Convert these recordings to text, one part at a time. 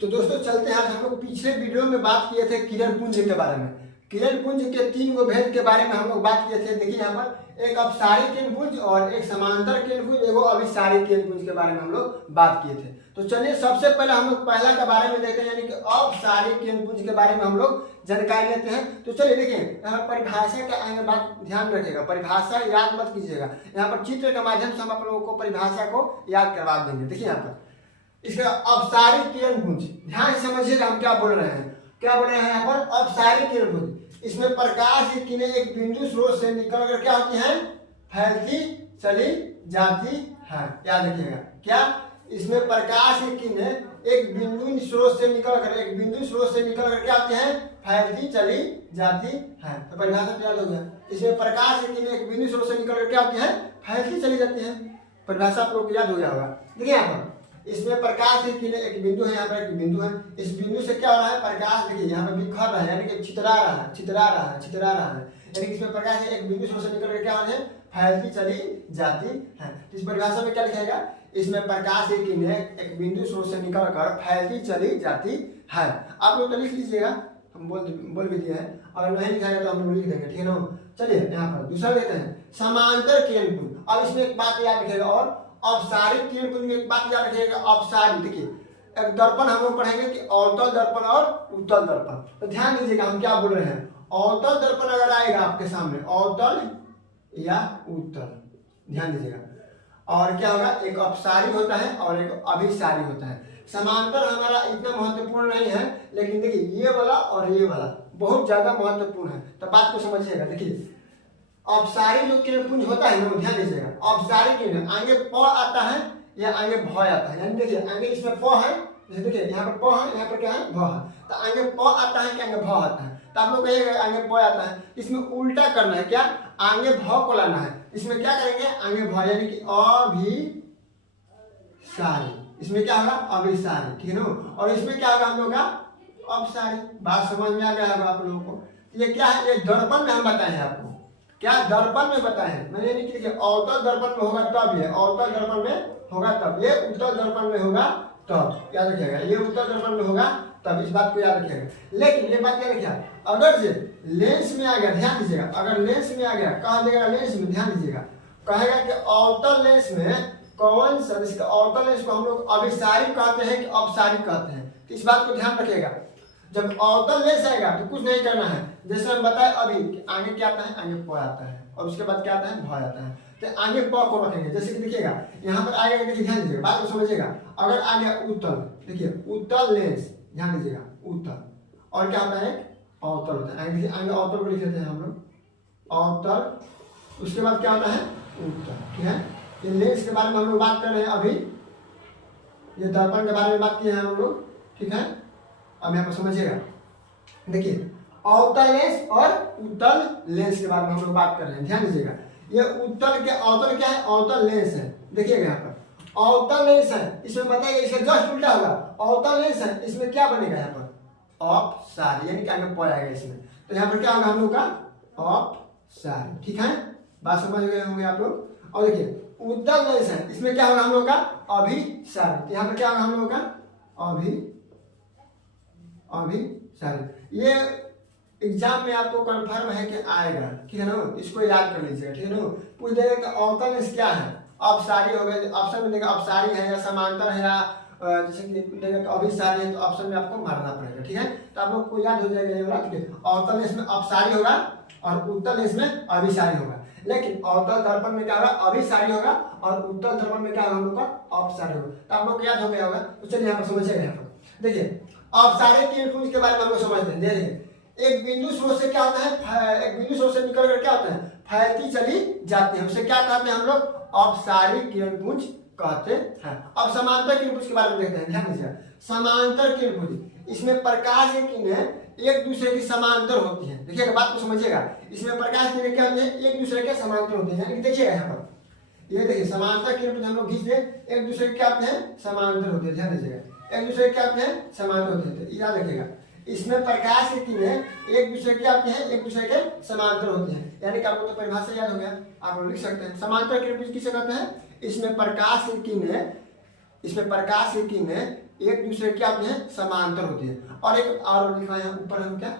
तो दोस्तों चलते हैं, आज हम लोग पिछले वीडियो में बात किए थे किरण पुंज के बारे में। किरण पुंज के 3 गो भेद के बारे में हम लोग बात किए थे। देखिए यहाँ पर एक अपसारी किरण पुंज और एक समांतर किरण पुंज, एगो अभिसारी किरण पुंज के बारे में हम लोग बात किए थे। तो चलिए सबसे पहले हम लोग पहला के बारे में देखते हैं, यानी कि अपसारी किरण पुंज के बारे में हम लोग जानकारी लेते हैं। तो चलिए देखिए यहाँ परिभाषा के आगे बात ध्यान रखिएगा, परिभाषा याद मत कीजिएगा। यहाँ पर चित्र के माध्यम से हम आप लोगों को परिभाषा को याद करवा देंगे। देखिए यहाँ पर इसका अपसारी किरण पुंज, ध्यान से समझिएगा हम क्या बोल रहे हैं। क्या बोल रहे हैं यहाँ पर अपसारी किरण पुंज, इसमें प्रकाश की किरणें एक बिंदु स्रोत से निकल कर क्या होती हैं, फैलती चली जाती है। याद रखिएगा, क्या इसमें प्रकाश की किरणें एक बिंदु स्रोत से निकल कर क्या होती हैं, फैलती चली जाती है। तो परिभाषा याद हो गया। इसमें प्रकाश की किरणें एक बिंदु स्रोत से निकल कर क्या होती है, फैलती चली जाती है। परिभाषा आप लोग को याद हो गया होगा। देखिए यहाँ पर इसमें प्रकाश की किरणें, एक बिंदु है, यहाँ पर एक बिंदु है। इस बिंदु से क्या हो रहा है, प्रकाश देखिए यहाँ पर बिखर रहा है, यानी कि छितरा रहा है। यानी कि इसमें प्रकाश एक बिंदु से निकल कर क्या हो रहा है, फैलती चली जाती है। तो इस परिभाषा में क्या लिखेगा, इसमें प्रकाश की किरणें एक बिंदु स्रोत से निकल कर फैलती चली जाती है। आप लोग तो लिख लीजिएगा, हम बोल भी दिए हैं। अगर नहीं लिखाएगा तो हम लोग लिख देंगे, ठीक है ना। चलिए यहाँ पर दूसरा देखते हैं, समांतर किरण पुंज। अब इसमें एक बात याद रखिएगा, और अपसारी किरण पुंज में एक बात याद रखिएगा। अपसारी देखिए एक दर्पण हम लोग पढ़ेंगे कि अवतल दर्पण और उत्तल दर्पण। तो ध्यान दीजिएगा हम क्या बोल रहे हैं। अवतल दर्पण अगर आएगा आपके सामने, अवतल या उत्तल, ध्यान दीजिएगा। और क्या होगा, एक अपसारी होता है और एक अभिसारी होता है। समांतर हमारा इतना महत्वपूर्ण नहीं है, लेकिन देखिए ये वाला और ये वाला बहुत ज्यादा महत्वपूर्ण है। तो बात को समझिएगा। देखिए अपसारी जो किरण पुंज होता है ना, ध्यान दीजिएगा। अपसारी किरण आगे प आता है या आगे भ आता है, यानी देखिए आगे इसमें प है, जैसे देखिए यहाँ पर प है, यहाँ पर क्या है, भ है। तो आगे प आता है कि आगे भ आता है, तो आप लोग कहिएगा आगे प आता है। इसमें उल्टा करना है, क्या आगे भ को लाना है। इसमें क्या करेंगे, आगे भ, यानी कि अभिसारी। इसमें क्या होगा, अभिसारी, ठीक है ना। और इसमें क्या होगा हम लोग का, अपसारी। बात समझ में आ गया होगा आप लोगों को। ये क्या है, ये दर्पण में हम बताए हैं आपको, क्या दर्पण में बताए हैं। मैंने नहीं कि अवतल दर्पण में होगा तब, ये अवतल दर्पण में होगा तब, ये उत्तल दर्पण में होगा तब। याद रखिएगा, ये उत्तल दर्पण में होगा तब, इस बात को याद रखिएगा। लेकिन ये बात याद रखिएगा, अगर ये लेंस में आ गया, ध्यान दीजिएगा, अगर लेंस में आ गया, कहा देगा लेंस में, ध्यान दीजिएगा, कहेगा कि अवतल लेंस में कौन सा, इसका अवतल लेंस को हम लोग अभिसारी कहते हैं कि अपसारी कहते हैं। तो इस बात को ध्यान रखिएगा। जब अवतल लेंस आएगा तो कुछ नहीं करना है, जैसे हम बताए अभी कि आगे क्या आता है, आगे प आता है, और उसके बाद क्या आता है, भ आता है। तो आगे प को रखेंगे, जैसे कि देखिएगा यहाँ पर आएगा, देखिए ध्यान दीजिएगा, बात को समझिएगा। अगर आ गया उत्तल, देखिए उत्तल लेंस, ध्यान दीजिएगा, उत्तल, और क्या होता है, अवतल होता है। आगे आगे अवतल को लिख लेते हैं हम लोग, अवतल। उसके बाद क्या होता है, उत्तल, ठीक है। ये लेंस के बारे में हम लोग बात कर रहे हैं अभी, ये दर्पण के बारे में बात किए हैं हम लोग, ठीक है। अब यहाँ पर समझिएगा, देखिए अवतल लेंस और उत्तल लेंस के बारे में हम लोग बात कर रहे हैं, ध्यान दीजिएगा। ये उत्तल के अवतल क्या है, अवतल लेंस है। देखिएगा यहाँ पर अवतल लेंस है, इसमें बताइए इसका जस्ट उल्टा होगा। अवतल लेंस है, इसमें क्या बनेगा यहाँ पर, अपसारी, यानी कि आगे प आएगा इसमें। तो यहाँ पर क्या होगा हम लोग का, अपसारी, ठीक है। बात समझ गए होंगे आप लोग। और देखिए उत्तल लेंस है, इसमें क्या होगा हम लोग का, अभिसारी। तो यहाँ पर क्या होगा हम लोग का, अभिसारी। ये एग्जाम में आपको कंफर्म है कि आएगा, ठीक है ना। इसको याद कर लीजिएगा, ठीक है ना। पूछ देगा कि अवतल लेंस क्या है, अपसारी हो गए, ऑप्शन में देगा अपसारी है या समांतर है, या जैसे कि देगा कि अभिसारी है, तो ऑप्शन में आपको मारना पड़ेगा, ठीक है। तो आप लोग को याद हो जाएगा ये वाला, ठीक है। अवतल लेंस में अपसारी होगा और उत्तल लेंस में अभिसारी होगा। लेकिन अवतल दर्पण में क्या होगा, अभिसारी होगा, और उत्तल दर्पण में क्या होगा हम लोग का, अपसारी होगा। तो आप लोग को याद हो गया होगा। तो चलिए यहाँ पर समझिएगा। यहाँ पर देखिए अपसारी किरण पुंज के बारे में हम लोग समझते हैं। देखिए एक बिंदु स्रोत से क्या होता है, एक बिंदु स्रोत से निकल कर क्या होता है, फैलती चली जाती है, उसे क्या कहते हैं हम लोग, अपसारी किरण पुंज कहते हैं। अब समांतर किरण पुंज के बारे में देखते हैं, ध्यान दीजिए। समांतर किरण पुंज, इसमें प्रकाश की किरणें एक दूसरे की समांतर होती है। देखिएगा, बात को समझिएगा। इसमें प्रकाश की किरणें क्या होती है, एक दूसरे के समांतर होती है। यानी कि देखिएगा यहाँ पर, ये देखिए समांतर किरण पुंज हम लोग खींच दें, एक दूसरे के क्या होते हैं, समांतर होते हैं। ध्यान दीजिएगा, एक दूसरे के क्या होते हैं, समांतर होते हैं। याद रखिएगा, इसमें प्रकाश की किरणें एक दूसरे के आते हैं, एक दूसरे के समांतर होते हैं। यानी कि आपको तो परिभाषा याद हो गया, आप लोग लिख सकते हैं। समांतर किरण पुंज किसे कहते हैं, इसमें प्रकाश की किरणें इसमें प्रकाश की किरणें एक दूसरे क्या होती हैं, समांतर होती है। और एक और लिखा है ऊपर हम क्या,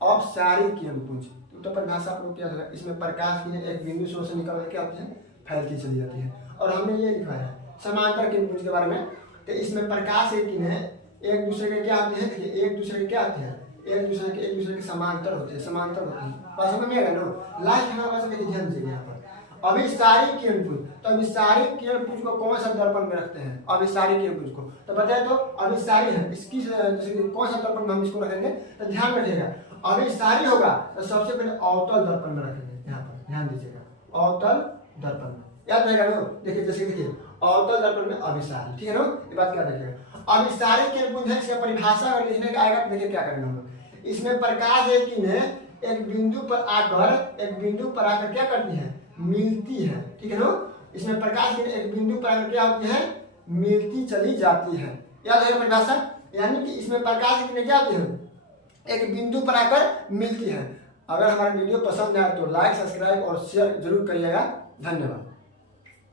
अपसारी किरणपुंज। तो परिभाषा आप लोग क्या होगा, इसमें प्रकाश की एक बिंदु से निकल कर क्या होती है, फैलती चली जाती है। और हमने ये लिखा है समांतर किरणपुंज के बारे में, तो इसमें प्रकाश की किरणें एक दूसरे के क्या होते हैं, देखिए एक दूसरे के क्या होते हैं, एक दूसरे के समांतर होते हैं, समांतर होते हैं। बात समझ में आएगा ना। लास्ट हमारे पास देखिए ध्यान दीजिए यहाँ पर अभिसारी किरणपुंज। तो अभिसारी किरणपुंज को कौन सा दर्पण में रखते हैं, अभिसारी किरणपुंज को तो बताए तो अभिसारी है, इसकी जैसे कौन सा दर्पण में हम इसको रखेंगे, तो ध्यान रखिएगा अभिसारी होगा तो सबसे पहले अवतल दर्पण में रखेंगे। यहाँ पर ध्यान दीजिएगा, अवतल दर्पण में याद रहेगा ना। देखिए जैसे देखिए अवतल दर्पण में अभिसारी, ठीक है ना, ये बात क्या रखिएगा। अभिसारी किरणपुंज है, इसका परिभाषा अगर लिखने का आएगा तो देखिए क्या करेंगे हम लोग, इसमें प्रकाश है कि एक बिंदु पर आकर क्या करती है, मिलती है, ठीक है ना। इसमें प्रकाश की एक बिंदु पर आकर क्या होती है, मिलती चली जाती है। याद है परिभाषा, यानी कि इसमें प्रकाश की क्या होती है, एक बिंदु पर आकर मिलती है। अगर हमारा वीडियो पसंद आए तो लाइक, सब्सक्राइब और शेयर जरूर करिएगा। धन्यवाद।